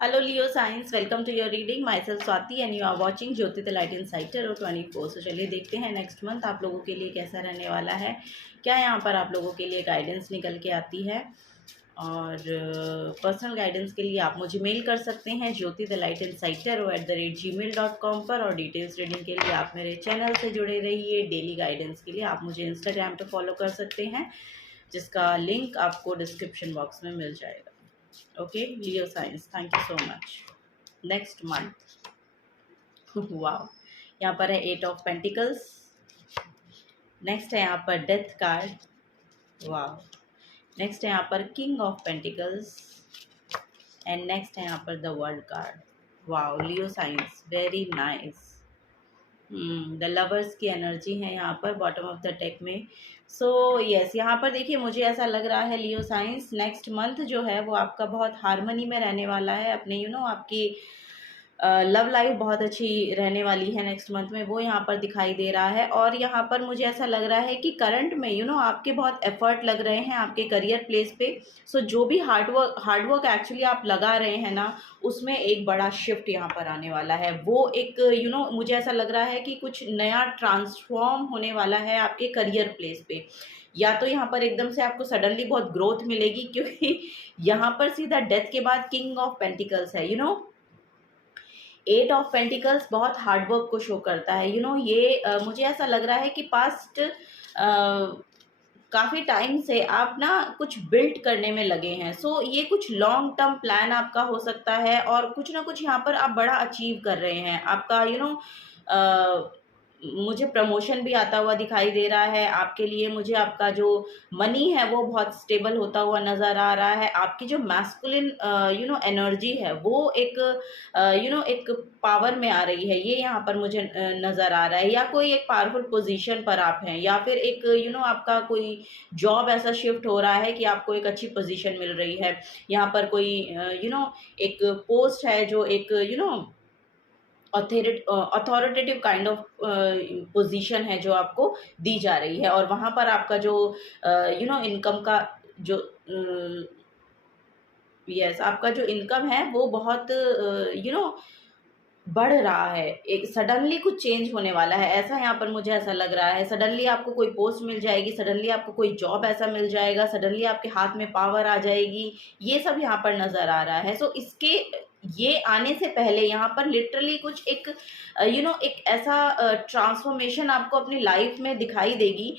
Hello Leo Science, welcome to your reading. Myself Swati and you are watching Jyoti the light insider और 24। तो चलिए देखते हैं next month आप लोगों के लिए कैसा रहने वाला है, क्या यहाँ पर आप लोगों के लिए गाइडेंस निकल के आती है। और पर्सनल गाइडेंस के लिए आप मुझे मेल कर सकते हैं ज्योति द लाइट इनसाइटर @gmail.com पर। और डिटेल्स रीडिंग के लिए आप मेरे चैनल से जुड़े रहिए। डेली गाइडेंस के लिए आप मुझे इंस्टाग्राम पे फॉलो कर सकते हैं, जिसका लिंक आपको डिस्क्रिप्शन बॉक्स में मिल जाएगा। Okay Leo science, thank you so much. Next month wow, यहाँ पर है 8 ऑफ पेंटिकल्स। नेक्स्ट है यहाँ पर डेथ कार्ड। वाओ। नेक्स्ट है यहाँ पर king of pentacles and next है यहाँ पर the world card. Wow Leo signs, very nice. The lovers की एनर्जी है यहाँ पर बॉटम ऑफ द डेक में। सो यस, यहाँ पर देखिए मुझे ऐसा लग रहा है लियो साइंस नेक्स्ट मंथ जो है वो आपका बहुत हार्मनी में रहने वाला है। अपने आपकी लव लाइफ बहुत अच्छी रहने वाली है नेक्स्ट मंथ में, वो यहाँ पर दिखाई दे रहा है। और यहाँ पर मुझे ऐसा लग रहा है कि करंट में आपके बहुत एफर्ट लग रहे हैं आपके करियर प्लेस पे। सो जो भी हार्डवर्क एक्चुअली आप लगा रहे हैं ना, उसमें एक बड़ा शिफ्ट यहाँ पर आने वाला है। वो एक मुझे ऐसा लग रहा है कि कुछ नया ट्रांसफॉर्म होने वाला है आपके करियर प्लेस पे। या तो यहाँ पर एकदम से आपको सडनली बहुत ग्रोथ मिलेगी, क्योंकि यहाँ पर सीधा डेथ के बाद किंग ऑफ पेंटिकल्स है। 8 ऑफ पेंटिकल्स बहुत हार्डवर्क को शो करता है। ये मुझे ऐसा लग रहा है कि पास्ट काफ़ी टाइम से आप ना कुछ बिल्ड करने में लगे हैं। सो ये कुछ लॉन्ग टर्म प्लान आपका हो सकता है और कुछ ना कुछ यहाँ पर आप बड़ा अचीव कर रहे हैं। आपका मुझे प्रमोशन भी आता हुआ दिखाई दे रहा है आपके लिए। मुझे आपका जो मनी है वो बहुत स्टेबल होता हुआ नज़र आ रहा है। आपकी जो मैस्कुलिन एनर्जी है वो एक एक पावर में आ रही है, ये यहाँ पर मुझे नज़र आ रहा है। या कोई एक पावरफुल पोजीशन पर आप हैं, या फिर एक आपका कोई जॉब ऐसा शिफ्ट हो रहा है कि आपको एक अच्छी पोजीशन मिल रही है। यहाँ पर कोई एक पोस्ट है जो एक अथॉरिटेटिव काइंड ऑफ पोजीशन है जो आपको दी जा रही है। और वहाँ पर आपका जो इनकम का जो यस आपका जो इनकम है वो बहुत बढ़ रहा है। एक सडनली कुछ चेंज होने वाला है, ऐसा यहाँ पर मुझे ऐसा लग रहा है। सडनली आपको कोई पोस्ट मिल जाएगी, सडनली आपको कोई जॉब ऐसा मिल जाएगा, सडनली आपके हाथ में पावर आ जाएगी, ये सब यहाँ पर नज़र आ रहा है। सो इसके ये आने से पहले यहाँ पर लिटरली कुछ एक एक ऐसा ट्रांसफॉर्मेशन आपको अपनी लाइफ में दिखाई देगी।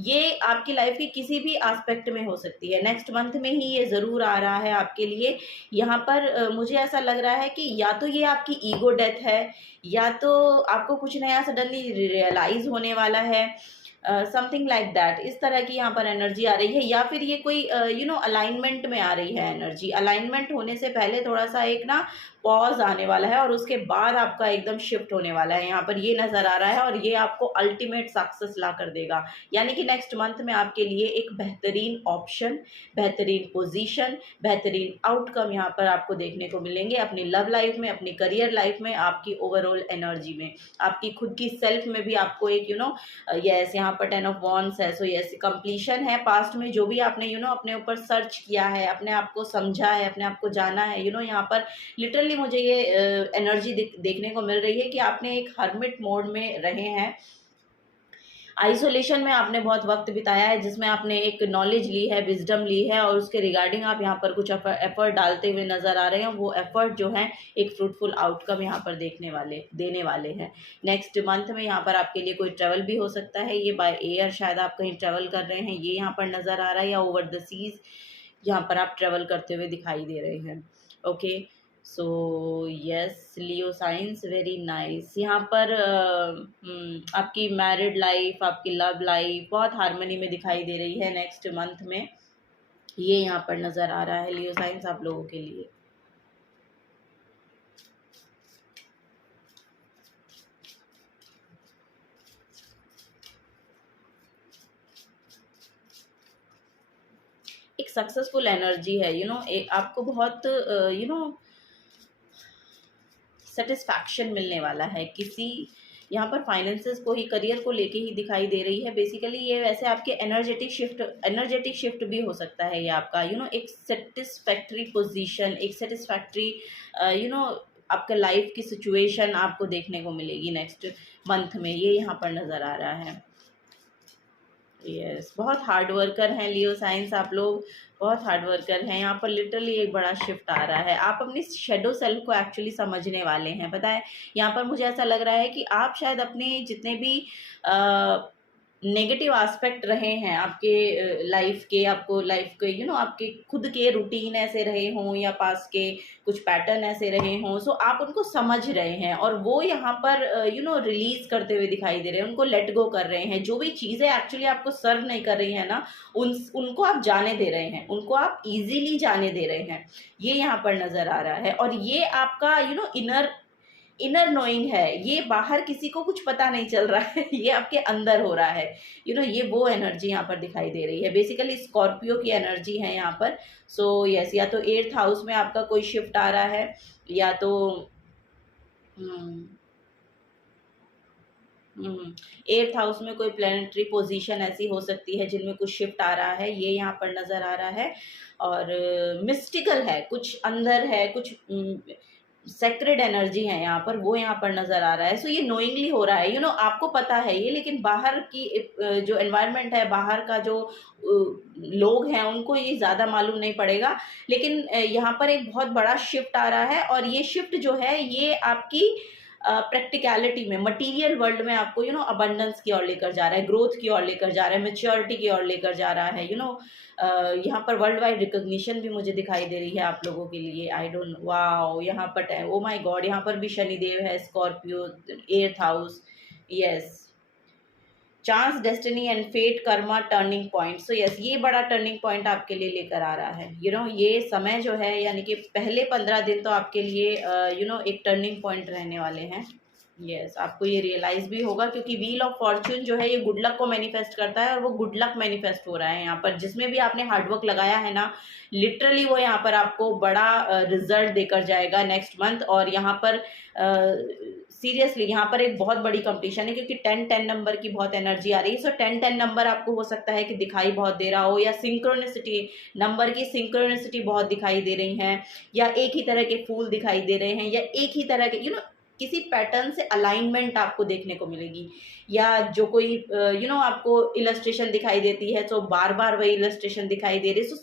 ये आपकी लाइफ की किसी भी एस्पेक्ट में हो सकती है। नेक्स्ट मंथ में ही ये ज़रूर आ रहा है आपके लिए। यहाँ पर मुझे ऐसा लग रहा है कि या तो ये आपकी ईगो डेथ है, या तो आपको कुछ नया सडनली रियलाइज होने वाला है, समथिंग लाइक दैट। इस तरह की यहाँ पर एनर्जी आ रही है। या फिर ये कोई अलाइनमेंट में आ रही है एनर्जी। अलाइनमेंट होने से पहले थोड़ा सा एक ना पॉज आने वाला है और उसके बाद आपका एकदम शिफ्ट होने वाला है, यहाँ पर ये नज़र आ रहा है। और ये आपको अल्टीमेट सक्सेस ला कर देगा। यानी कि नेक्स्ट मंथ में आपके लिए एक बेहतरीन ऑप्शन, बेहतरीन पोजीशन, बेहतरीन आउटकम यहाँ पर आपको देखने को मिलेंगे अपनी लव लाइफ में, अपनी करियर लाइफ में, आपकी ओवरऑल एनर्जी में, आपकी खुद की सेल्फ में भी आपको एक यस यहाँ पर 10 ऑफ वॉन्ड्स है। सो यस, कंप्लीशन है। पास्ट में जो भी आपने अपने ऊपर सर्च किया है, अपने आप को समझा है, अपने आप को जाना है, यहाँ पर लिटरली मुझे ये एनर्जी देखने को मिल रही है कि आपने एक हर्मिट मोड में रहे हैं, आइसोलेशन में आपने बहुत वक्त बिताया है, जिसमें आपने एक नॉलेज ली है, विजडम ली है, और उसके रिगार्डिंग आप यहाँ पर कुछ एफर्ट डालते हुए नज़र आ रहे हैं। वो एफर्ट जो है एक फ्रूटफुल आउटकम यहाँ पर देने वाले हैं। नेक्स्ट मंथ में यहाँ पर आपके लिए कोई ट्रैवल भी हो सकता है। ये बाय एयर शायद आप कहीं ट्रैवल कर रहे हैं, ये यहाँ पर नज़र आ रहा है, या ओवर द सीज यहाँ पर आप ट्रैवल करते हुए दिखाई दे रहे हैं। ओके सो यस लियो साइंस, वेरी नाइस। यहाँ पर आपकी मैरिड लाइफ, आपकी लव लाइफ बहुत हार्मनी में दिखाई दे रही है नेक्स्ट मंथ में, ये यहाँ पर नज़र आ रहा है लियो साइंस आप लोगों के लिए। एक सक्सेसफुल एनर्जी है, आपको बहुत सेटिस्फैक्शन मिलने वाला है किसी यहाँ पर फाइनेंसेस को ही, करियर को लेके ही दिखाई दे रही है। बेसिकली ये वैसे आपके एनर्जेटिक शिफ्ट भी हो सकता है ये आपका, एक सेटिस्फैक्ट्री पोजीशन, एक सेटिस्फैक्ट्री आपका लाइफ की सिचुएशन आपको देखने को मिलेगी नेक्स्ट मंथ में, ये यहाँ पर नज़र आ रहा है। यस, बहुत हार्ड वर्कर हैं लियो साइंस आप लोग, बहुत हार्ड वर्कर हैं। यहाँ पर लिटरली एक बड़ा शिफ्ट आ रहा है। आप अपनी शेडो सेल्फ को एक्चुअली समझने वाले हैं, पता है। यहाँ पर मुझे ऐसा लग रहा है कि आप शायद अपने जितने भी नेगेटिव एस्पेक्ट रहे हैं आपके लाइफ के, आपको लाइफ के आपके खुद के रूटीन ऐसे रहे हों या पास के कुछ पैटर्न ऐसे रहे हों, सो आप उनको समझ रहे हैं और वो यहाँ पर रिलीज करते हुए दिखाई दे रहे हैं, उनको लेट गो कर रहे हैं। जो भी चीज़ें एक्चुअली आपको सर्व नहीं कर रही हैं ना, उनको आप जाने दे रहे हैं, उनको आप इजीली जाने दे रहे हैं, ये यहाँ पर नज़र आ रहा है। और ये आपका इनर नोइंग है, ये बाहर किसी को कुछ पता नहीं चल रहा है, ये आपके अंदर हो रहा है। ये वो एनर्जी यहाँ पर दिखाई दे रही है। बेसिकली स्कॉर्पियो की एनर्जी है यहाँ पर। सो यस, या तो 8th हाउस में आपका कोई शिफ्ट आ रहा है, या तो 8th हाउस में कोई प्लैनेटरी पोजीशन ऐसी हो सकती है जिनमें कुछ शिफ्ट आ रहा है, ये यहाँ पर नज़र आ रहा है। और मिस्टिकल है, कुछ अंदर है, कुछ सेक्रेड एनर्जी है यहाँ पर, वो यहाँ पर नज़र आ रहा है। सो ये नोइंगली हो रहा है, आपको पता है ये, लेकिन बाहर की जो एनवायरनमेंट है, बाहर का जो लोग हैं, उनको ये ज़्यादा मालूम नहीं पड़ेगा। लेकिन यहाँ पर एक बहुत बड़ा शिफ्ट आ रहा है, और ये शिफ्ट जो है ये आपकी प्रैक्टिकलिटी में, मटेरियल वर्ल्ड में आपको अबंडेंस की ओर लेकर जा रहा है, ग्रोथ की ओर लेकर जा रहा है, मेच्योरिटी की ओर लेकर जा रहा है। यहाँ पर वर्ल्ड वाइड रिकॉग्निशन भी मुझे दिखाई दे रही है आप लोगों के लिए। आई डोंट, वाओ, यहाँ पर ओ माय गॉड, यहाँ पर भी शनिदेव है, Scorpio, 8th house. Yes, chance, destiny and fate, karma, turning point. So yes, ये बड़ा टर्निंग पॉइंट आपके लिए लेकर आ रहा है। ये समय जो है, यानी कि पहले 15 दिन तो आपके लिए एक टर्निंग पॉइंट रहने वाले हैं। यस, आपको ये रियलाइज भी होगा, क्योंकि व्हील ऑफ फॉर्च्यून जो है ये गुड लक को मैनिफेस्ट करता है, और वो गुड लक मैनिफेस्ट हो रहा है यहाँ पर। जिसमें भी आपने हार्डवर्क लगाया है ना, लिटरली वो यहाँ पर आपको बड़ा रिजल्ट देकर जाएगा नेक्स्ट मंथ। और यहाँ पर सीरियसली यहाँ पर एक बहुत बड़ी कंपटीशन है, क्योंकि 10-10 नंबर की बहुत एनर्जी आ रही है। सो 10-10 नंबर आपको हो सकता है कि दिखाई बहुत दे रहा हो, या सिंक्रोनिसिटी, नंबर की सिंक्रोनिसिटी बहुत दिखाई दे रही हैं, या एक ही तरह के फूल दिखाई दे रहे हैं, या एक ही तरह के किसी पैटर्न से अलाइनमेंट आपको देखने को मिलेगी। या जो कोई आपको इलस्ट्रेशन दिखाई देती है, तो बार बार वही इलस्ट्रेशन दिखाई दे रही है। सो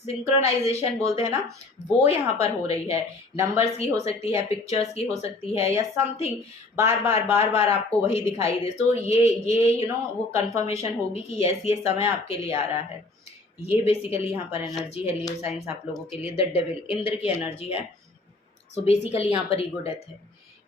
सिंक्रोनाइजेशन बोलते हैं ना, वो यहाँ पर हो रही है। नंबर्स की हो सकती है, पिक्चर्स की हो सकती है, या समथिंग बार बार आपको वही दिखाई दे। तो ये वो कंफर्मेशन होगी कि यस, ये समय आपके लिए आ रहा है। ये बेसिकली यहाँ पर एनर्जी है लियो साइंस आप लोगों के लिए। द डेविल, इंद्र की एनर्जी है। सो बेसिकली यहाँ पर ईगो डेथ है,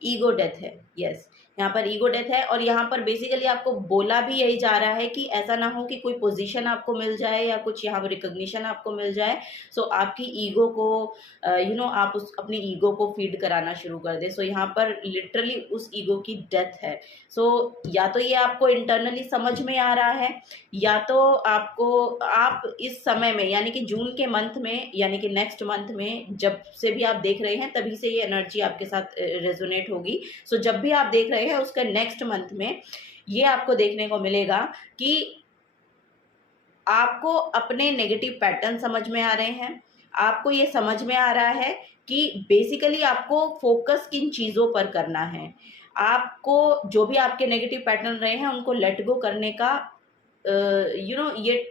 ईगो डेथ है। यस, यहाँ पर ईगो डेथ है। और यहाँ पर बेसिकली आपको बोला भी यही जा रहा है कि ऐसा ना हो कि कोई पोजीशन आपको मिल जाए, या कुछ यहाँ पर रिकॉग्निशन आपको मिल जाए, सो आपकी ईगो को आप अपनी ईगो को फीड कराना शुरू कर दे। सो यहाँ पर लिटरली उस ईगो की डेथ है। सो या तो ये आपको इंटरनली समझ में आ रहा है, या तो आप इस समय में, यानी कि जून के मंथ में, यानी कि नेक्स्ट मंथ में जब से भी आप देख रहे हैं, तभी से ये एनर्जी आपके साथ रेजोनेट होगी। सो जब भी आप देख रहे हैं, उसका नेक्स्ट मंथ में ये आपको देखने को मिलेगा कि आपको अपने नेगेटिव पैटर्न समझ में आ रहे हैं। आपको ये समझ में आ रहा है कि बेसिकली आपको फोकस किन चीज़ों पर करना है। आपको जो भी आपके नेगेटिव पैटर्न रहे हैं, उनको लेट गो करने का ये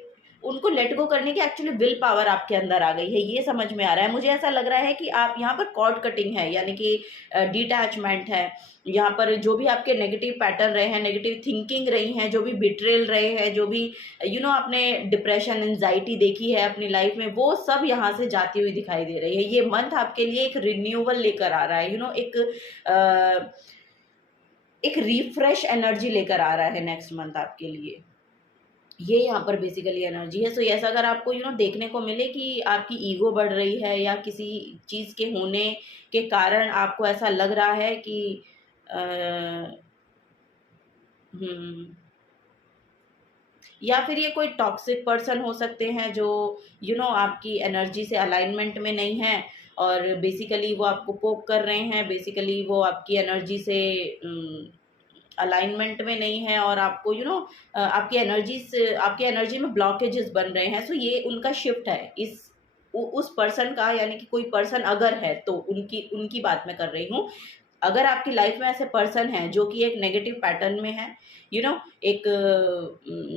उनको लेट गो करने की एक्चुअली विल पावर आपके अंदर आ गई है, ये समझ में आ रहा है। मुझे ऐसा लग रहा है कि आप यहाँ पर कॉर्ड कटिंग है, यानी कि डिटैचमेंट है। यहाँ पर जो भी आपके नेगेटिव पैटर्न रहे हैं, नेगेटिव थिंकिंग रही हैं, जो भी बिट्रेल रहे हैं, जो भी आपने डिप्रेशन, एंजाइटी देखी है अपनी लाइफ में, वो सब यहाँ से जाती हुई दिखाई दे रही है। ये मंथ आपके लिए एक रिन्यूअल लेकर आ रहा है, एक रिफ्रेश एनर्जी लेकर आ रहा है नेक्स्ट मंथ आपके लिए। ये यहाँ पर बेसिकली एनर्जी है। सो ऐसा अगर आपको देखने को मिले कि आपकी ईगो बढ़ रही है, या किसी चीज़ के होने के कारण आपको ऐसा लग रहा है कि या फिर ये कोई टॉक्सिक पर्सन हो सकते हैं जो आपकी एनर्जी से अलाइनमेंट में नहीं है, और बेसिकली वो आपको पोक कर रहे हैं, बेसिकली वो आपकी एनर्जी से अलाइनमेंट में नहीं है और आपको आपकी एनर्जी से, आपकी एनर्जी में ब्लॉकेजेस बन रहे हैं। सो ये उनका शिफ्ट है इस उस पर्सन का, यानी कि कोई पर्सन अगर है तो उनकी उनकी बात मैं कर रही हूँ। अगर आपकी लाइफ में ऐसे पर्सन हैं जो कि एक नेगेटिव पैटर्न में है, एक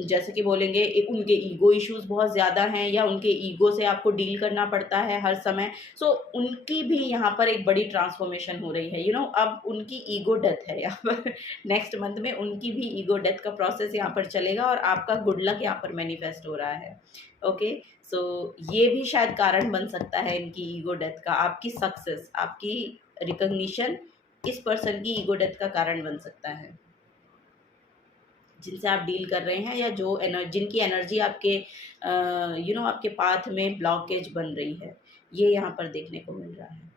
जैसे कि बोलेंगे उनके ईगो इश्यूज बहुत ज़्यादा हैं या उनके ईगो से आपको डील करना पड़ता है हर समय। सो उनकी भी यहाँ पर एक बड़ी ट्रांसफॉर्मेशन हो रही है। अब उनकी ईगो डेथ है यहाँ पर नेक्स्ट मंथ में उनकी भी ईगो डेथ का प्रोसेस यहाँ पर चलेगा और आपका गुड लक यहाँ पर मैनिफेस्ट हो रहा है। ओके, सो ये भी शायद कारण बन सकता है इनकी ईगो डेथ का, आपकी सक्सेस, आपकी रिकॉग्निशन इस पर्सन की ईगो डेथ का कारण बन सकता है, जिनसे आप डील कर रहे हैं या जिनकी एनर्जी आपके आपके पाथ में ब्लॉकेज बन रही है, ये यहाँ पर देखने को मिल रहा है।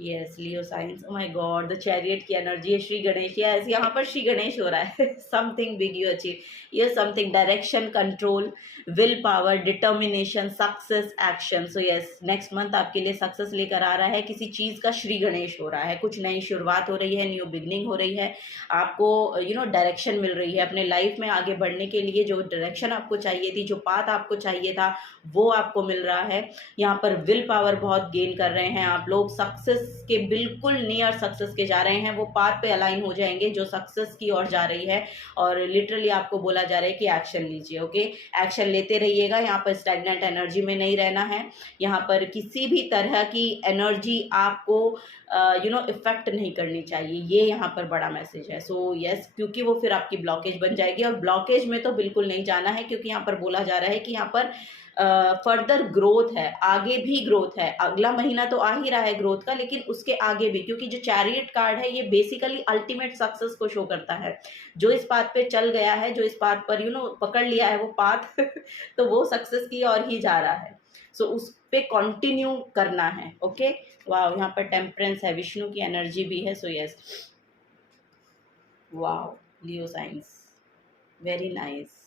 Yes, Leo signs, oh my God, the chariot की एनर्जी है, श्री गणेश। यस, यहाँ पर श्री गणेश हो रहा है समथिंग बिग यू अचीव, ये something, direction, control, will power, determination, success, action. So yes, next month आपके लिए सक्सेस लेकर आ रहा है, किसी चीज़ का श्री गणेश हो रहा है, कुछ नई शुरुआत हो रही है, न्यू बिगनिंग हो रही है, आपको डायरेक्शन मिल रही है अपने लाइफ में आगे बढ़ने के लिए। जो डायरेक्शन आपको चाहिए थी, जो पाथ आपको चाहिए था, वो आपको मिल रहा है। यहाँ पर विल पावर बहुत गेन कर रहे हैं आप लोग, सक्सेस के बिल्कुल नियर सक्सेस के जा रहे हैं, वो पाथ पे अलाइन हो जाएंगे जो सक्सेस की ओर जा रही है। और लिटरली आपको बोला जा रहा है कि एक्शन लीजिए। ओके, एक्शन लेते रहिएगा, यहाँ पर स्टैग्नेंट एनर्जी में नहीं रहना है। यहाँ पर किसी भी तरह की एनर्जी आपको इफेक्ट नहीं करनी चाहिए, ये यहाँ पर बड़ा मैसेज है। सो यस, क्योंकि वो फिर आपकी ब्लॉकेज बन जाएगी और ब्लॉकेज में तो बिल्कुल नहीं जाना है, क्योंकि यहाँ पर बोला जा रहा है कि यहाँ पर फर्दर ग्रोथ है, आगे भी ग्रोथ है। अगला महीना तो आ ही रहा है ग्रोथ का, लेकिन उसके आगे भी, क्योंकि जो चैरियट कार्ड है ये बेसिकली अल्टीमेट सक्सेस को शो करता है। जो इस पाथ पे चल गया है, जो इस पाथ पर पकड़ लिया है वो पाथ तो वो सक्सेस की ओर ही जा रहा है। सो उस पे कंटिन्यू करना है। ओके, वाह, यहाँ पर टेम्परेंस है, विष्णु की एनर्जी भी है। सो यस, वाह, Leo signs, very nice.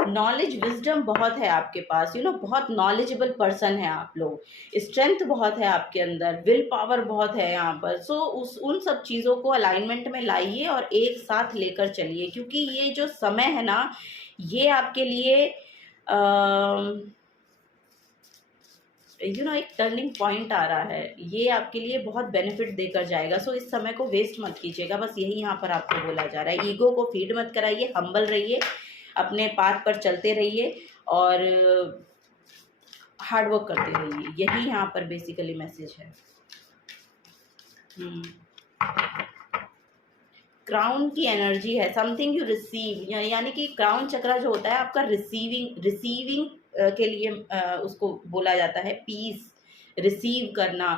Knowledge, wisdom बहुत है आपके पास, बहुत नॉलेजेबल पर्सन है आप लोग, स्ट्रेंथ बहुत है आपके अंदर, विल पावर बहुत है यहाँ पर। सो उन सब चीज़ों को अलाइनमेंट में लाइए और एक साथ लेकर चलिए, क्योंकि ये जो समय है ना, ये आपके लिए एक टर्निंग पॉइंट आ रहा है, ये आपके लिए बहुत बेनिफिट देकर जाएगा। सो इस समय को वेस्ट मत कीजिएगा, बस यही यहाँ पर आपको बोला जा रहा है। ईगो को फीड मत कराइए, हम्बल रहिए, अपने पाथ पर चलते रहिए और हार्ड वर्क करते रहिए, यही यहाँ पर बेसिकली मैसेज है। क्राउन की एनर्जी है, समथिंग यू रिसीव, यानी कि क्राउन चक्रा जो होता है आपका रिसीविंग के लिए उसको बोला जाता है, पीस, रिसीव करना।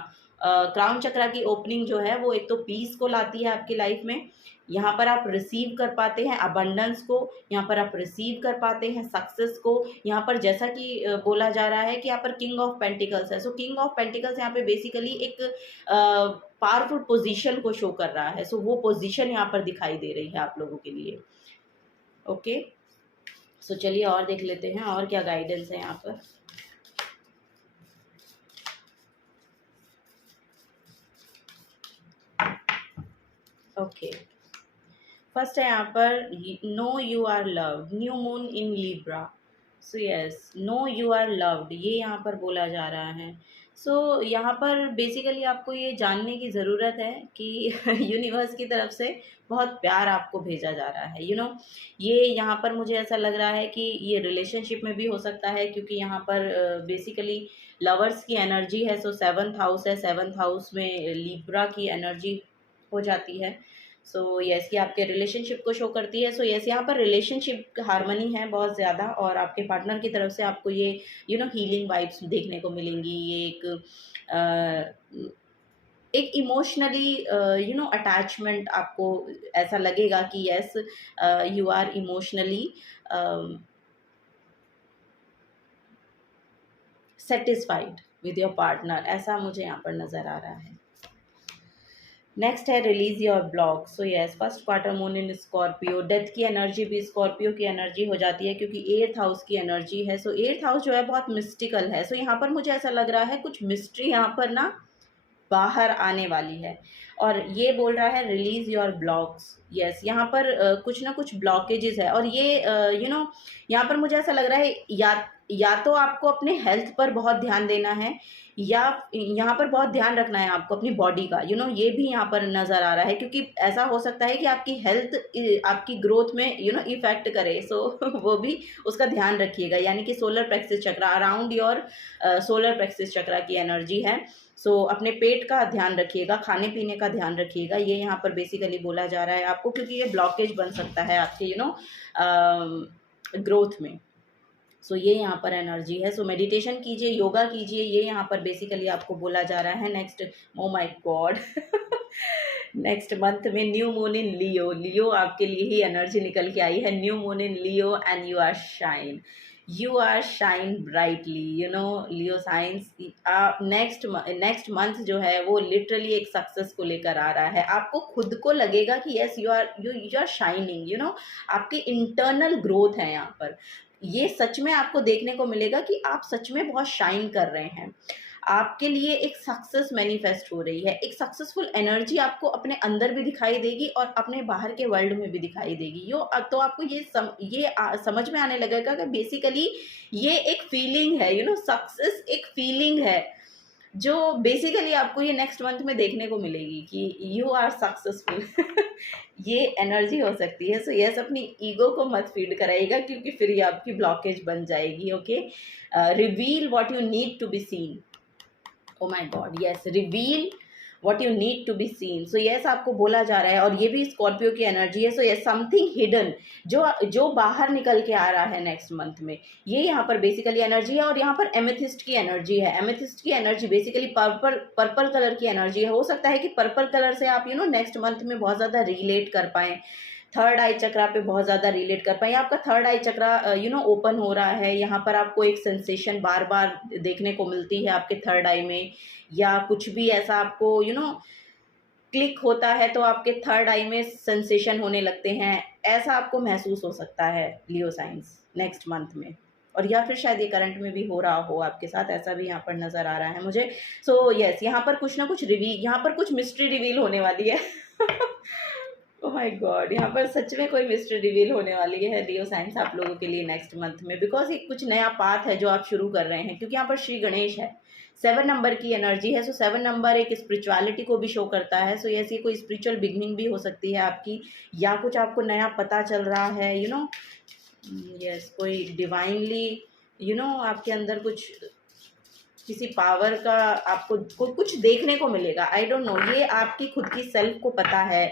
क्राउन चक्रा की ओपनिंग जो है वो एक तो पीस को लाती है आपकी लाइफ में, यहाँ पर आप रिसीव कर पाते हैं अबंडेंस को, यहाँ पर आप रिसीव कर पाते हैं सक्सेस को। यहाँ पर जैसा कि बोला जा रहा है कि यहाँ पर किंग ऑफ पेंटिकल्स है। सो किंग ऑफ पेंटिकल्स यहाँ पे बेसिकली एक पावरफुल पोजीशन को शो कर रहा है। सो वो पोजीशन यहाँ पर दिखाई दे रही है आप लोगों के लिए। ओके, सो चलिए और देख लेते हैं और क्या गाइडेंस है यहाँ पर। ओके, फर्स्ट है यहाँ पर know you are loved, new moon in Libra. So yes, know you are loved, ये यहाँ पर बोला जा रहा है। सो यहाँ पर बेसिकली आपको ये जानने की ज़रूरत है कि यूनिवर्स की तरफ से बहुत प्यार आपको भेजा जा रहा है। ये यहाँ पर मुझे ऐसा लग रहा है कि ये रिलेशनशिप में भी हो सकता है, क्योंकि यहाँ पर बेसिकली लवर्स की एनर्जी है। सो 7th हाउस है, 7th हाउस में लिब्रा की एनर्जी हो जाती है। सो यस, ये आपके रिलेशनशिप को शो करती है। सो यस, यहाँ पर रिलेशनशिप हार्मनी है बहुत ज़्यादा, और आपके पार्टनर की तरफ से आपको ये हीलिंग वाइब्स देखने को मिलेंगी। ये एक इमोशनली अटैचमेंट, आपको ऐसा लगेगा कि yes you are emotionally satisfied with your partner, ऐसा मुझे यहाँ पर नज़र आ रहा है। नेक्स्ट है release your block. So yes, first quarter moon in Scorpio, death की एनर्जी भी स्कॉर्पियो की एनर्जी हो जाती है क्योंकि एट्थ हाउस की एनर्जी है। सो एट्थ हाउस जो है बहुत मिस्टिकल है। सो यहाँ पर मुझे ऐसा लग रहा है कुछ मिस्ट्री यहाँ पर ना बाहर आने वाली है, और ये बोल रहा है रिलीज योर ब्लॉक्स। यस, यहाँ पर कुछ ना कुछ ब्लॉकेजेस है, और ये यहाँ पर मुझे ऐसा लग रहा है या तो आपको अपने हेल्थ पर बहुत ध्यान देना है, या यहाँ पर बहुत ध्यान रखना है आपको अपनी बॉडी का, ये भी यहाँ पर नज़र आ रहा है, क्योंकि ऐसा हो सकता है कि आपकी हेल्थ आपकी ग्रोथ में इफेक्ट करे। सो वो भी उसका ध्यान रखिएगा, यानी कि सोलर प्लेक्सस चक्र अराउंड योर सोलर प्लेक्सस चक्र की एनर्जी है। सो अपने पेट का ध्यान रखिएगा, खाने पीने का ध्यान रखिएगा, ये यहाँ पर बेसिकली बोला जा रहा है आपको, क्योंकि ये ब्लॉकेज बन सकता है आपके ग्रोथ में। सो ये यहाँ पर एनर्जी है। सो मेडिटेशन कीजिए, योगा कीजिए, ये यहाँ पर बेसिकली आपको बोला जा रहा है। Next, oh my god next month में new moon in Leo, Leo आपके लिए ही एनर्जी निकल के आई है। New moon in Leo and you are shine brightly, Leo science. Next month जो है वो लिटरली एक सक्सेस को लेकर आ रहा है। आपको खुद को लगेगा कि यस यू आर शाइनिंग, आपकी इंटरनल ग्रोथ है यहाँ पर। ये सच में आपको देखने को मिलेगा कि आप सच में बहुत शाइन कर रहे हैं। आपके लिए एक सक्सेस मैनिफेस्ट हो रही है, एक सक्सेसफुल एनर्जी आपको अपने अंदर भी दिखाई देगी और अपने बाहर के वर्ल्ड में भी दिखाई देगी। तो आपको समझ में आने लगेगा कि बेसिकली ये एक फीलिंग है, सक्सेस एक फीलिंग है जो बेसिकली आपको ये नेक्स्ट मंथ में देखने को मिलेगी कि यू आर सक्सेसफुल ये एनर्जी हो सकती है। सो यस, अपनी ईगो को मत फीड कराइएगा, क्योंकि फिर ये आपकी ब्लॉकेज बन जाएगी। Okay, reveal what you need to be seen. Oh my god, yes, reveal what you need to be seen. So yes, आपको बोला जा रहा है, और ये भी स्कॉर्पियो की एनर्जी है। सो यस, समथिंग हिडन जो बाहर निकल के आ रहा है नेक्स्ट मंथ में, ये यहाँ पर बेसिकली एनर्जी है। और यहाँ पर एमेथिस्ट की एनर्जी है। एमेथिस्ट की एनर्जी बेसिकली पर्पल कलर की एनर्जी है। हो सकता है कि पर्पल कलर से आप नेक्स्ट मंथ में बहुत ज़्यादा रिलेट कर पाएँ, थर्ड आई चक्रा पे बहुत ज़्यादा रिलेट कर पाए। आपका थर्ड आई चक्रा ओपन हो रहा है। यहाँ पर आपको एक सेंसेशन बार बार देखने को मिलती है आपके थर्ड आई में, या कुछ भी ऐसा आपको क्लिक होता है तो आपके थर्ड आई में सेंसेशन होने लगते हैं। ऐसा आपको महसूस हो सकता है लियो साइंस नेक्स्ट मंथ में, और या फिर शायद ये करंट में भी हो रहा हो आपके साथ, ऐसा भी यहाँ पर नज़र आ रहा है मुझे। सो यस, यहाँ पर कुछ ना कुछ यहाँ पर कुछ मिस्ट्री रिवील होने वाली है ओह माय गॉड, यहाँ पर सच में कोई मिस्ट्री रिवील होने वाली है लियो साइंस आप लोगों के लिए नेक्स्ट मंथ में, बिकॉज एक कुछ नया पाथ है जो आप शुरू कर रहे हैं, क्योंकि यहाँ पर श्री गणेश है, 7 नंबर की एनर्जी है। सो 7 नंबर एक स्पिरिचुअलिटी को भी शो करता है। सो ऐसी कोई स्पिरिचुअल बिगनिंग भी हो सकती है आपकी, या कुछ आपको नया पता चल रहा है, यस, कोई डिवाइनली आपके अंदर कुछ किसी पावर का आपको कुछ देखने को मिलेगा। आई डोंट नो, ये आपकी खुद की सेल्फ को पता है,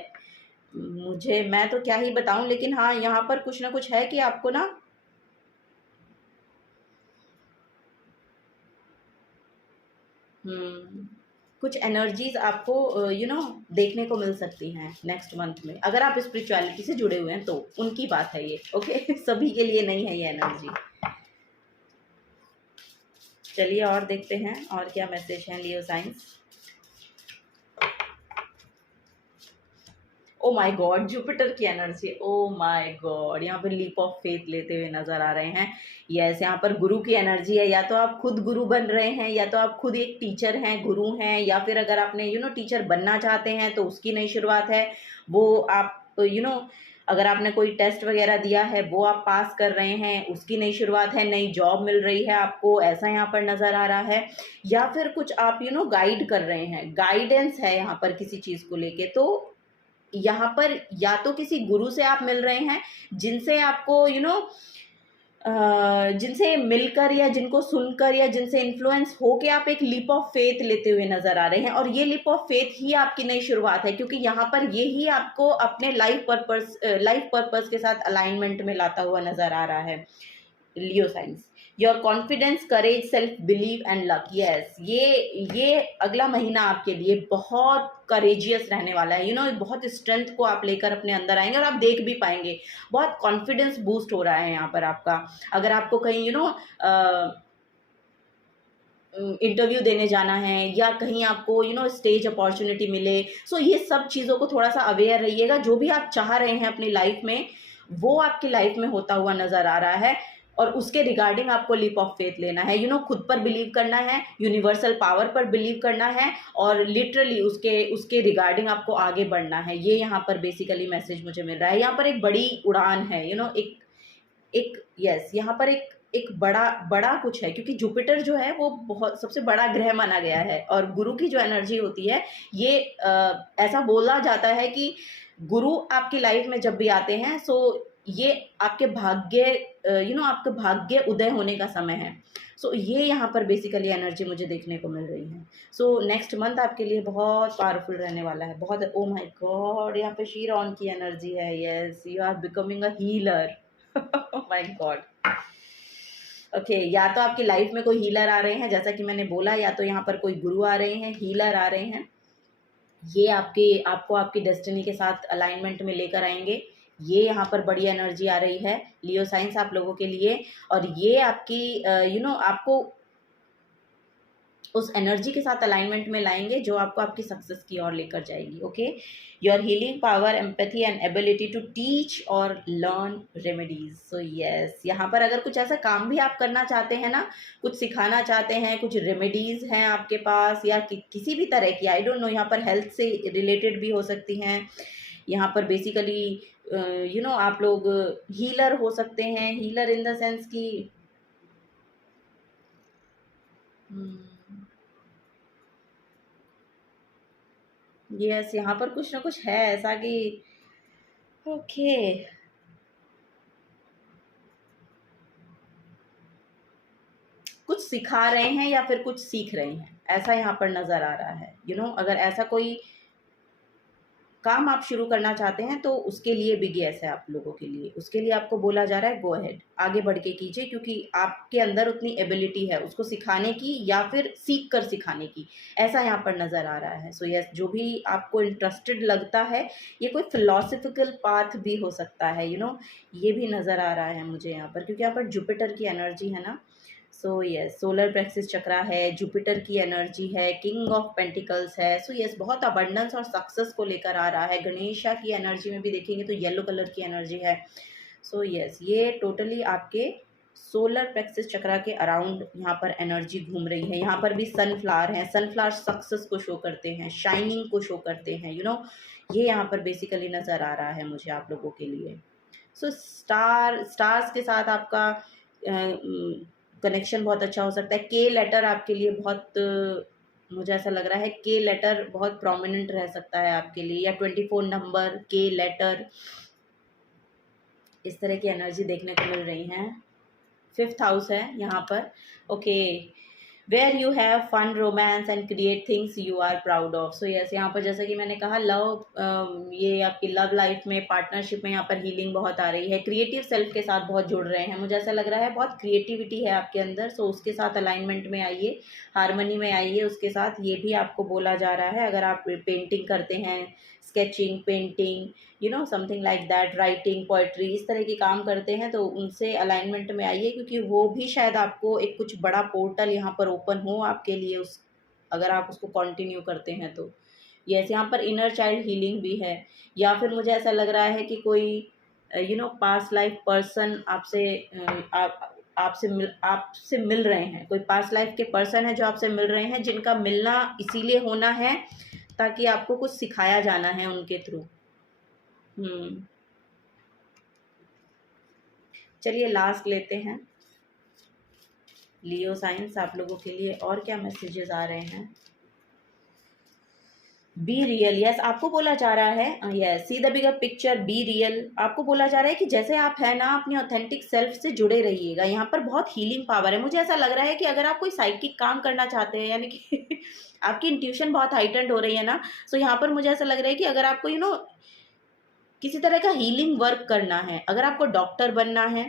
मैं तो क्या ही बताऊं, लेकिन हाँ, यहाँ पर कुछ ना कुछ है कि आपको ना कुछ एनर्जीज आपको देखने को मिल सकती हैं नेक्स्ट मंथ में, अगर आप स्पिरिचुअलिटी से जुड़े हुए हैं तो उनकी बात है ये। ओके सभी के लिए नहीं है ये एनर्जी। चलिए और देखते हैं और क्या मैसेज है Leo signs. Oh my god, Jupiter की एनर्जी, ओ माय गॉड, यहाँ पर लीप ऑफ फेथ लेते हुए नजर आ रहे हैं। यस, यहाँ पर गुरु की एनर्जी है, या तो आप खुद गुरु बन रहे हैं, या तो आप खुद एक टीचर हैं, गुरु हैं, या फिर अगर आपने टीचर बनना चाहते हैं तो उसकी नई शुरुआत है। वो आप अगर आपने कोई टेस्ट वगैरह दिया है वो आप पास कर रहे हैं, उसकी नई शुरुआत है, नई जॉब मिल रही है आपको, ऐसा यहाँ पर नज़र आ रहा है। या फिर कुछ आप गाइड कर रहे हैं, गाइडेंस है यहाँ पर किसी चीज़ को लेके। तो यहाँ पर या तो किसी गुरु से आप मिल रहे हैं जिनसे आपको जिनसे मिलकर या जिनको सुनकर या जिनसे इन्फ्लुएंस होके आप एक लीप ऑफ फेथ लेते हुए नजर आ रहे हैं, और ये लीप ऑफ फेथ ही आपकी नई शुरुआत है, क्योंकि यहाँ पर ये ही आपको अपने लाइफ पर्पस के साथ अलाइनमेंट में लाता हुआ नजर आ रहा है Leo signs. Your confidence, courage, self believe and luck. Yes, ये अगला महीना आपके लिए बहुत करेजियस रहने वाला है। बहुत स्ट्रेंथ को आप लेकर अपने अंदर आएंगे, और आप देख भी पाएंगे बहुत कॉन्फिडेंस बूस्ट हो रहा है यहाँ पर आपका। अगर आपको कहीं इंटरव्यू देने जाना है या कहीं आपको स्टेज अपॉर्चुनिटी मिले। सो ये सब चीज़ों को थोड़ा सा अवेयर रहिएगा। जो भी आप चाह रहे हैं अपनी लाइफ में वो आपकी लाइफ में होता हुआ नज़र आ रहा है, और उसके रिगार्डिंग आपको लीप ऑफ फेथ लेना है। खुद पर बिलीव करना है, यूनिवर्सल पावर पर बिलीव करना है, और लिटरली उसके उसके रिगार्डिंग आपको आगे बढ़ना है। ये यहाँ पर बेसिकली मैसेज मुझे मिल रहा है। यहाँ पर एक बड़ी उड़ान है, एक एक यस यहाँ पर एक बड़ा बड़ा कुछ है, क्योंकि जुपिटर जो है वो बहुत सबसे बड़ा ग्रह माना गया है, और गुरु की जो एनर्जी होती है ये ऐसा बोला जाता है कि गुरु आपकी लाइफ में जब भी आते हैं, सो ये आपके भाग्य आपके भाग्य उदय होने का समय है। सो ये यहाँ पर बेसिकली एनर्जी मुझे देखने को मिल रही है। सो नेक्स्ट मंथ आपके लिए बहुत पावरफुल रहने वाला है, बहुत। ओ माय गॉड, यहाँ पे शीरॉन की एनर्जी है। Yes, you are becoming a healer. My god. Okay, या तो आपकी लाइफ में कोई हीलर आ रहे हैं, जैसा कि मैंने बोला, या तो यहाँ पर कोई गुरु आ रहे हैं, हीलर आ रहे हैं। ये आपको आपकी डेस्टिनी के साथ अलाइनमेंट में लेकर आएंगे। ये यहाँ पर बड़ी एनर्जी आ रही है लियो साइंस आप लोगों के लिए, और ये आपकी आपको उस एनर्जी के साथ अलाइनमेंट में लाएंगे जो आपको आपकी सक्सेस की ओर लेकर जाएगी। Okay, your healing power, empathy and ability to teach और लर्न रेमेडीज। सो यस, यहाँ पर अगर कुछ ऐसा काम भी आप करना चाहते हैं ना, कुछ सिखाना चाहते हैं, कुछ रेमेडीज हैं आपके पास, या किसी भी तरह की, आई डोंट नो, यहाँ पर हेल्थ से रिलेटेड भी हो सकती हैं। यहाँ पर बेसिकली आप लोग हीलर हो सकते हैं। हीलर इन द सेंस की यस, यहाँ पर कुछ ना कुछ है ऐसा कि ओके, कुछ सिखा रहे हैं या फिर कुछ सीख रहे हैं, ऐसा यहाँ पर नज़र आ रहा है। अगर ऐसा कोई काम आप शुरू करना चाहते हैं तो उसके लिए बिग यस है आप लोगों के लिए। उसके लिए आपको बोला जा रहा है गो अहेड, आगे बढ़ के कीजिए, क्योंकि आपके अंदर उतनी एबिलिटी है उसको सिखाने की या फिर सीख कर सिखाने की, ऐसा यहाँ पर नज़र आ रहा है। सो यस, जो भी आपको इंटरेस्टेड लगता है, ये कोई फिलोसफिकल पाथ भी हो सकता है, ये भी नज़र आ रहा है मुझे यहाँ पर, क्योंकि यहाँ पर जुपिटर की एनर्जी है ना। सो यस, सोलर प्लेक्सिस चक्रा है, जुपिटर की एनर्जी है, किंग ऑफ पेंटिकल्स है। सो यस, बहुत अबंडेंस और सक्सेस को लेकर आ रहा है। गणेशा की एनर्जी में भी देखेंगे तो येलो कलर की एनर्जी है। सो यस, ये टोटली आपके सोलर प्लेक्सिस चक्रा के अराउंड यहाँ पर एनर्जी घूम रही है। यहाँ पर भी सनफ्लावर हैं, सनफ्लावर सक्सेस को शो करते हैं, शाइनिंग को शो करते हैं, ये यहाँ पर बेसिकली नज़र आ रहा है मुझे आप लोगों के लिए। सो स्टार्स के साथ आपका कनेक्शन बहुत अच्छा हो सकता है। के लेटर आपके लिए बहुत मुझे ऐसा लग रहा है के लेटर बहुत प्रोमिनेंट रह सकता है आपके लिए, या 24 नंबर, के लेटर, इस तरह की एनर्जी देखने को मिल रही है। 5th हाउस है यहाँ पर। Okay, where you have fun, romance and create things you are proud of. So yes, यहाँ पर जैसा कि मैंने कहा, ये आपकी लव लाइफ में, पार्टनरशिप में यहाँ पर हीलिंग बहुत आ रही है। क्रिएटिव सेल्फ के साथ बहुत जुड़ रहे हैं, मुझे ऐसा लग रहा है बहुत क्रिएटिविटी है आपके अंदर। सो उसके साथ अलाइनमेंट में आइए, हारमनी में आइए उसके साथ। ये भी आपको बोला जा रहा है, अगर आप पेंटिंग करते हैं, sketching, painting, something like that, writing, poetry, इस तरह के काम करते हैं, तो उनसे अलाइनमेंट में आइए, क्योंकि वो भी शायद आपको एक कुछ बड़ा पोर्टल यहाँ पर ओपन हो आपके लिए, अगर आप उसको कंटिन्यू करते हैं तो। यस, यहाँ पर इनर चाइल्ड हीलिंग भी है, या फिर मुझे ऐसा लग रहा है कि कोई पास्ट लाइफ पर्सन आपसे मिल रहे हैं। कोई पास्ट लाइफ के पर्सन है जो आपसे मिल रहे हैं, जिनका मिलना इसीलिए होना है ताकि आपको कुछ सिखाया जाना है उनके थ्रू। चलिए लास्ट लेते हैं लियो साइंस आप लोगों के लिए, और क्या मैसेजेस आ रहे हैं। बी रियल, यस, आपको बोला जा रहा है, yes, see the bigger picture, be real. आपको बोला जा रहा है कि जैसे आप है ना, अपनी ऑथेंटिक सेल्फ से जुड़े रहिएगा। यहाँ पर बहुत हीलिंग पावर है। मुझे ऐसा लग रहा है कि अगर आप कोई साइकिक काम करना चाहते हैं, यानी कि आपकी इंट्यूशन बहुत हाइटेंड हो रही है ना, सो यहाँ पर मुझे ऐसा लग रहा है कि अगर आपको किसी तरह का हीलिंग वर्क करना है, अगर आपको डॉक्टर बनना है,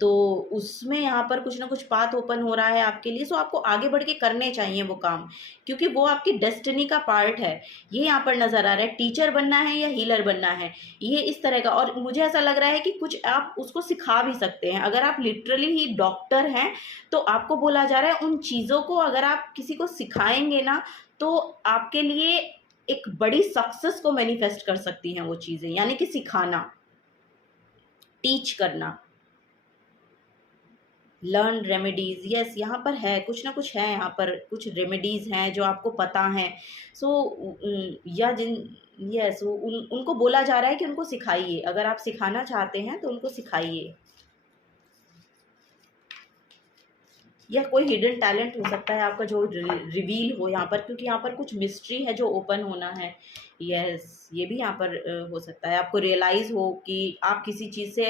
तो उसमें यहाँ पर कुछ ना कुछ पाथ ओपन हो रहा है आपके लिए। सो आपको आगे बढ़ के करने चाहिए वो काम, क्योंकि वो आपकी डेस्टिनी का पार्ट है। ये यहाँ पर नज़र आ रहा है, टीचर बनना है या हीलर बनना है, ये इस तरह का। और मुझे ऐसा लग रहा है कि कुछ आप उसको सिखा भी सकते हैं। अगर आप लिटरली ही डॉक्टर हैं तो आपको बोला जा रहा है उन चीज़ों को अगर आप किसी को सिखाएंगे ना, तो आपके लिए एक बड़ी सक्सेस को मैनिफेस्ट कर सकती हैं वो चीज़ें, यानी कि सिखाना, टीच करना। लर्न रेमेडीज़, यस यहाँ पर है, कुछ ना कुछ है, यहाँ पर कुछ रेमेडीज़ हैं जो आपको पता हैं। सो या जिन, यस उनको बोला जा रहा है कि उनको सिखाइए। अगर आप सिखाना चाहते हैं तो उनको सिखाइए, या कोई हिडन टैलेंट हो सकता है आपका जो रिवील हो यहाँ पर, क्योंकि यहाँ पर कुछ मिस्ट्री है जो ओपन होना है। यस ये भी यहाँ पर हो सकता है। आपको रियलाइज़ हो कि आप किसी चीज़ से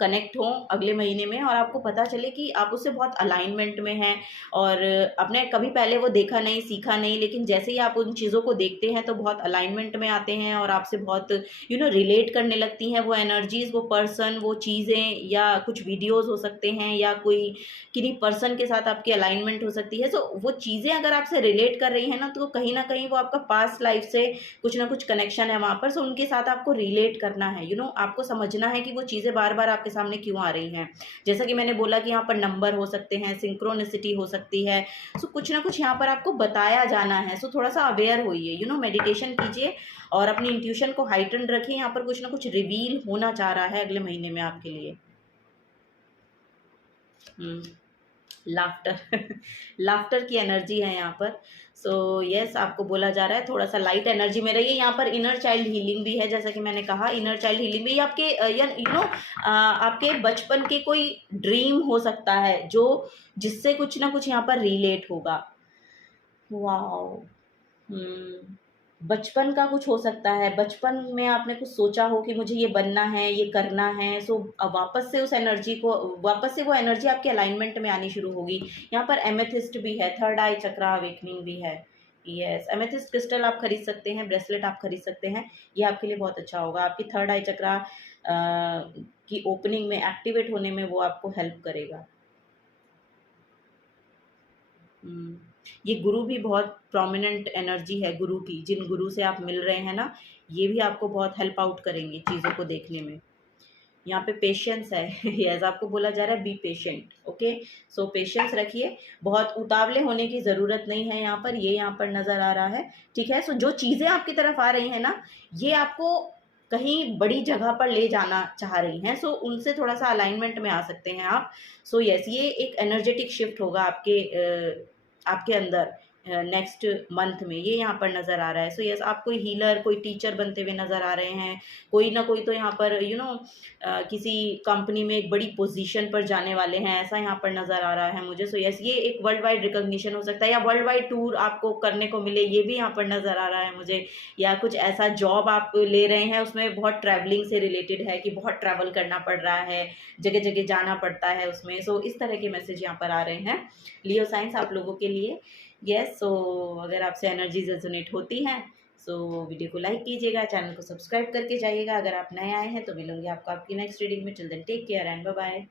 कनेक्ट हो अगले महीने में, और आपको पता चले कि आप उससे बहुत अलाइनमेंट में हैं, और आपने कभी पहले वो देखा नहीं, सीखा नहीं, लेकिन जैसे ही आप उन चीज़ों को देखते हैं तो बहुत अलाइनमेंट में आते हैं और आपसे बहुत रिलेट करने लगती हैं वो एनर्जीज़, वो पर्सन, वो चीज़ें, या कुछ वीडियोज़ हो सकते हैं, या कोई किन्हीं पर्सन के साथ आपकी अलाइनमेंट हो सकती है। सो वो चीज़ें अगर आपसे रिलेट कर रही हैं ना, तो कहीं ना कहीं वो आपका पास्ट लाइफ से कुछ ना कुछ कनेक्शन है वहाँ पर। सो उनके साथ आपको रिलेट करना है, आपको समझना है कि वो चीज़ें बार बार आपके सामने क्यों आ रही हैं। जैसा कि मैंने बोला कि यहाँ पर नंबर हो सकते हैं, सिंक्रोनिसिटी हो सकती है। सो कुछ ना कुछ यहाँ पर आपको बताया जाना है। सो थोड़ा सा अवेयर होइए, मेडिटेशन कीजिए और अपनी इंट्यूशन को हाइटन रखिए। यहाँ पर कुछ ना कुछ रिवील होना चाह रहा है अगले महीने में आपके लिए। लाफ्टर लाफ्टर की एनर्जी है यहाँ पर। सो यस आपको बोला जा रहा है थोड़ा सा लाइट एनर्जी में रहिए। यहाँ पर इनर चाइल्ड हीलिंग भी है, जैसा कि मैंने कहा इनर चाइल्ड हीलिंग भी आपके आपके बचपन के कोई ड्रीम हो सकता है जो जिससे कुछ ना कुछ यहाँ पर रिलेट होगा। वाओ, बचपन का कुछ हो सकता है, बचपन में आपने कुछ सोचा हो कि मुझे ये बनना है, ये करना है। सो अब वापस से उस एनर्जी को, वापस से वो एनर्जी आपके अलाइनमेंट में आनी शुरू होगी। यहाँ पर एमेथिस्ट भी है, थर्ड आई चक्रा अवेकनिंग भी है। यस एमेथिस्ट क्रिस्टल आप खरीद सकते हैं, ब्रेसलेट आप खरीद सकते हैं, ये आपके लिए बहुत अच्छा होगा। आपकी थर्ड आई चक्रा की ओपनिंग में, एक्टिवेट होने में वो आपको हेल्प करेगा। ये गुरु भी बहुत प्रोमिनेंट एनर्जी है गुरु की। जिन गुरु से आप मिल रहे हैं ना, ये भी आपको बहुत हेल्प आउट करेंगे चीज़ों को देखने में। यहाँ पे पेशेंस है यस आपको बोला जा रहा है be patient, okay. So patience रखिए, बहुत उतावले होने की ज़रूरत नहीं है यहाँ पर, ये यहाँ पर नज़र आ रहा है, ठीक है। सो जो चीज़ें आपकी तरफ आ रही हैं ना, ये आपको कहीं बड़ी जगह पर ले जाना चाह रही हैं। सो उनसे थोड़ा सा अलाइनमेंट में आ सकते हैं आप। सो यस ये एक एनर्जेटिक शिफ्ट होगा आपके अंदर नेक्स्ट मंथ में, ये यहाँ पर नज़र आ रहा है। सो यस आप कोई हीलर, कोई टीचर बनते हुए नज़र आ रहे हैं। कोई ना कोई तो यहाँ पर किसी कंपनी में एक बड़ी पोजीशन पर जाने वाले हैं, ऐसा यहाँ पर नज़र आ रहा है मुझे। सो यस ये एक वर्ल्ड वाइड रिकॉग्निशन हो सकता है, या वर्ल्ड वाइड टूर आपको करने को मिले, ये भी यहाँ पर नज़र आ रहा है मुझे। या कुछ ऐसा जॉब आप ले रहे हैं, उसमें बहुत ट्रैवलिंग से रिलेटेड है कि बहुत ट्रैवल करना पड़ रहा है, जगह जगह जाना पड़ता है उसमें। सो इस तरह के मैसेज यहाँ पर आ रहे हैं लियो साइंस आप लोगों के लिए। यस सो अगर आपसे एनर्जी रेजोनेट होती हैं, सो वीडियो को लाइक कीजिएगा, चैनल को सब्सक्राइब करके जाइएगा। अगर आप नए आए हैं तो मिलूंगी आपको आपकी नेक्स्ट रीडिंग में। Till then take care and bye bye.